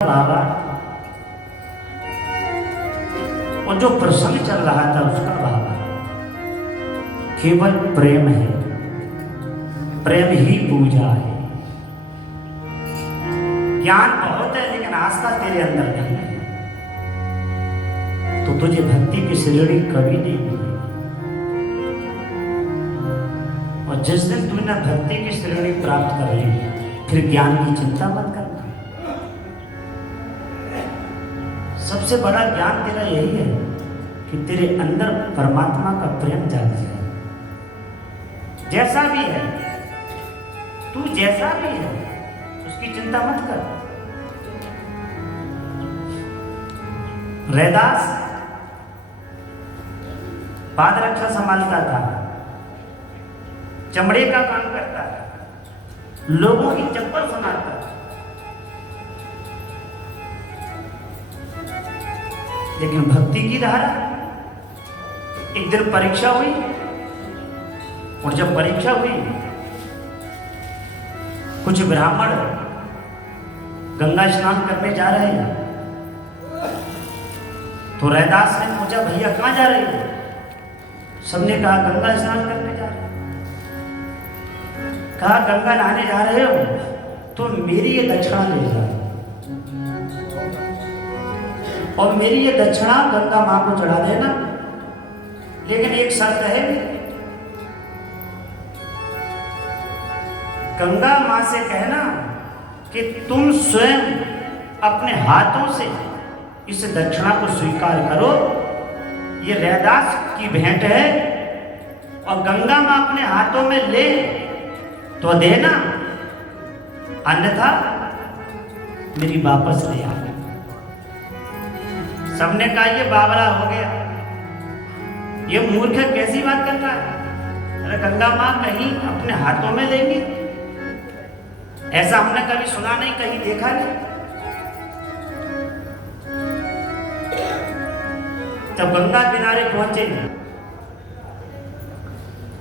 बाबा और जो प्रसंग चल रहा था उसका बाबा केवल प्रेम है, प्रेम ही पूजा है। ज्ञान बहुत है लेकिन आस्था तेरे अंदर नहीं है, तो तुझे भक्ति की श्रेणी कभी नहीं मिलेगी। और जिस दिन तूने भक्ति की श्रेणी प्राप्त कर ली फिर ज्ञान की चिंता मत करना। सबसे बड़ा ज्ञान तेरा यही है कि तेरे अंदर परमात्मा का प्रेम जाग जाए। जैसा भी है तू, जैसा भी है उसकी चिंता मत कर। रैदास पाद रक्षा संभालता था, चमड़े का काम करता था, लोगों की चप्पल संभालता था। लेकिन भक्ति की धारा, एक दिन परीक्षा हुई और जब परीक्षा हुई कुछ ब्राह्मण गंगा स्नान करने जा रहे हैं, तो रैदास ने पूछा भैया कहां जा रहे हो? सबने कहा गंगा स्नान करने जा रहे हैं। कहा गंगा नहाने जा रहे हो तो मेरी ये दक्षिणा ले जाओ और मेरी ये दक्षिणा गंगा मां को चढ़ा देना, लेकिन एक शर्त है, गंगा मां से कहना कि तुम स्वयं अपने हाथों से इस दक्षिणा को स्वीकार करो, ये रैदास की भेंट है और गंगा मां अपने हाथों में ले तो देना, अन्यथा मेरी वापस ले आ। सबने कहा ये बावरा हो गया, ये मूर्ख कैसी बात करता है? अरे गंगा मां कहीं अपने हाथों में लेंगी? ऐसा हमने कभी सुना नहीं, कहीं देखा नहीं। जब गंगा किनारे पहुंचे,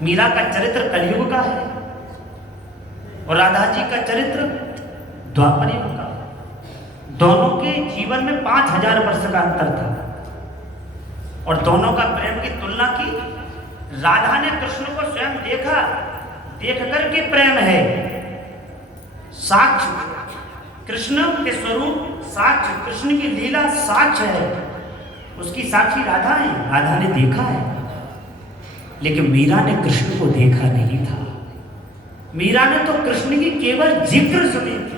मीरा का चरित्र कलयुग का है और राधा जी का चरित्र द्वापर युग का। दोनों के जीवन में 5000 वर्ष का अंतर था और दोनों का प्रेम की तुलना की। राधा ने कृष्ण को स्वयं देखा, देख करके प्रेम है। साक्ष्य कृष्ण के स्वरूप, साक्ष्य कृष्ण की लीला साक्ष्य है, उसकी साक्षी राधा है, राधा ने देखा है। लेकिन मीरा ने कृष्ण को देखा नहीं था। मीरा ने तो कृष्ण की केवल जिक्र सुनी थी।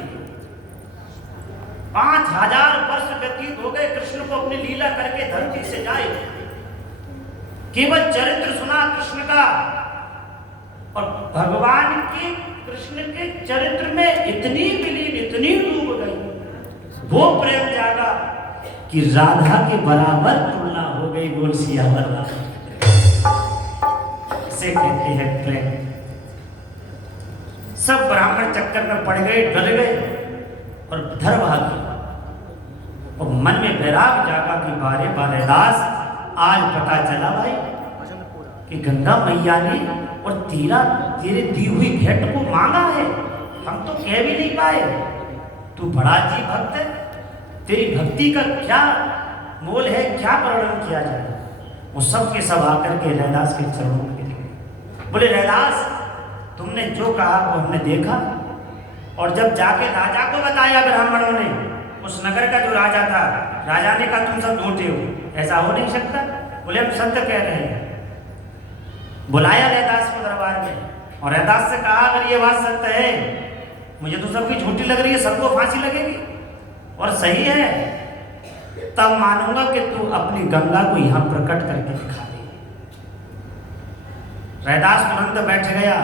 5000 वर्ष व्यतीत हो गए कृष्ण को अपनी लीला करके धरती से जाए, केवल चरित्र सुना कृष्ण का और भगवान के कृष्ण के चरित्र में इतनी विलीन, इतनी डूब गई, वो प्रेम जागा कि राधा के बराबर तुलना हो गई। बोल सियावर राम, इसे कहते हैं प्रेम। सब ब्राह्मण चक्कर में पड़ गए, डर गए और धर भागे और मन में वैराग जागा कि बारे बारे दास, आज पता चला भाई कि गंगा मैया ने और तेरे दी हुई भेंट को मांगा है। हम तो कह भी नहीं पाए, तू बड़ा जी भक्त है, तेरी भक्ति का क्या मोल है, क्या वर्णन किया जाए। वो सब के सब आकर के रैदास के चरणों में गिर गए। बोले रैदास, तुमने जो कहा वो हमने देखा और जब जाके राजा को बताया ब्राह्मणों ने, उस नगर का जो राजा था, राजा ने कहा तुम सब झूठे हो, ऐसा हो नहीं सकता। बोले हम सत्य कह रहे हैं। बुलाया रैदास को दरबार में और रैदास से कहा अगर ये बात सत्य है, मुझे तो सबकी झूठी लग रही है, सबको फांसी लगेगी और सही है, तब मानूंगा कि तू अपनी गंगा को यहां प्रकट करके दिखा दे। रैदास तुरंत बैठ गया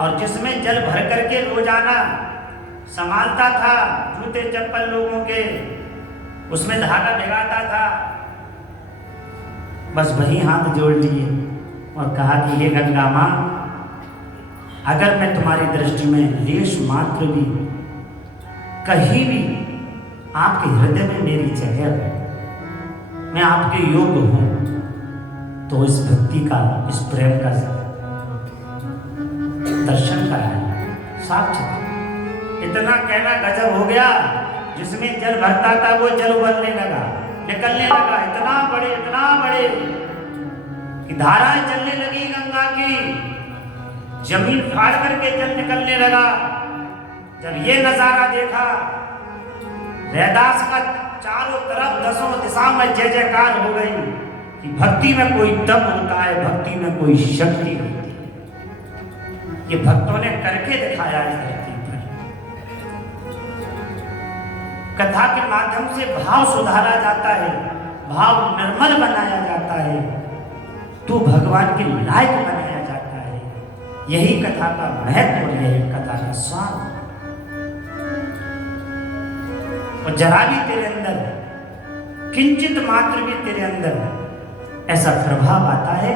और जिसमें जल भर करके रोजाना संभालता था, जूते चप्पल लोगों के, उसमें धागा भिगाता था, बस वही हाथ जोड़ लिए और कहा कि ये गंगा मां, अगर मैं तुम्हारी दृष्टि में लेश मात्र भी, कहीं भी आपके हृदय में मेरी जगह, मैं आपके योग्य हूं, तो इस भक्ति का, इस प्रेम का दर्शन कराए, साक्ष्य। इतना कहना गजब हो गया जिसमें जल भरता था वो जल उबलने लगा, निकलने लगा, इतना बड़े कि धाराएं चलने लगी गंगा की, जमीन फाड़ करके जल निकलने लगा। जब ये नजारा देखा, रैदास का चारों तरफ दसों दिशा में जय जयकार हो गई कि भक्ति में कोई दम होता है, भक्ति में कोई शक्ति होती है। ये भक्तों ने करके दिखाया इस धरती पर। कथा के माध्यम से भाव सुधारा जाता है, भाव निर्मल बनाया जाता है, तो भगवान के लायक बनाया जाता है। यही कथा का महत्व और यही कथा का स्वाद। और जरा भी तेरे अंदर, किंचित मात्र भी तेरे अंदर ऐसा प्रभाव आता है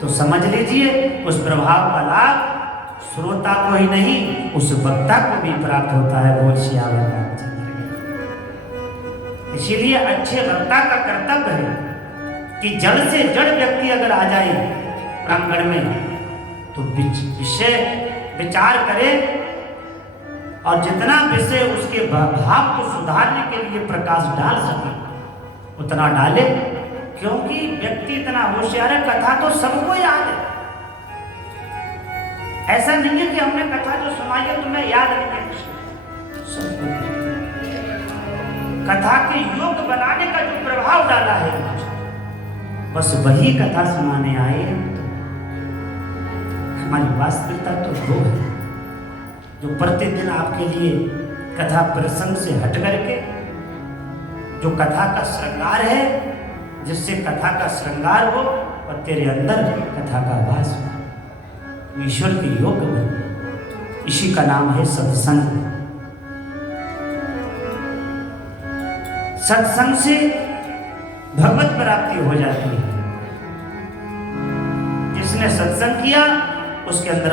तो समझ लीजिए उस प्रभाव का लाभ श्रोता को ही नहीं, उस वक्ता को भी प्राप्त होता है। बोल सियावर रामचंद्र। इसीलिए अच्छे वक्ता का कर्तव्य है कि जड़ से जड़ व्यक्ति अगर आ जाए प्रांगण में तो विषय विचार करे और जितना विषय उसके भाव को सुधारने के लिए प्रकाश डाल सके उतना डाले, क्योंकि व्यक्ति इतना होशियार है, कथा तो सबको याद है। ऐसा नहीं है कि हमने कथा जो सुनाई है तुम्हें याद नहीं है। कथा के योग बनाने का जो प्रभाव डाला है, बस वही कथा सुनाने आए। हमारी वास्तविकता तो वो है जो प्रतिदिन आपके लिए कथा प्रसंग से हट करके जो कथा का श्रृंगार है, जिससे कथा का श्रृंगार हो और तेरे अंदर कथा का वास हो, ईश्वर के योग बने। इसी का नाम है सत्संग। सत्संग से भगवत प्राप्ति हो जाती है। जिसने सत्संग किया उसके अंदर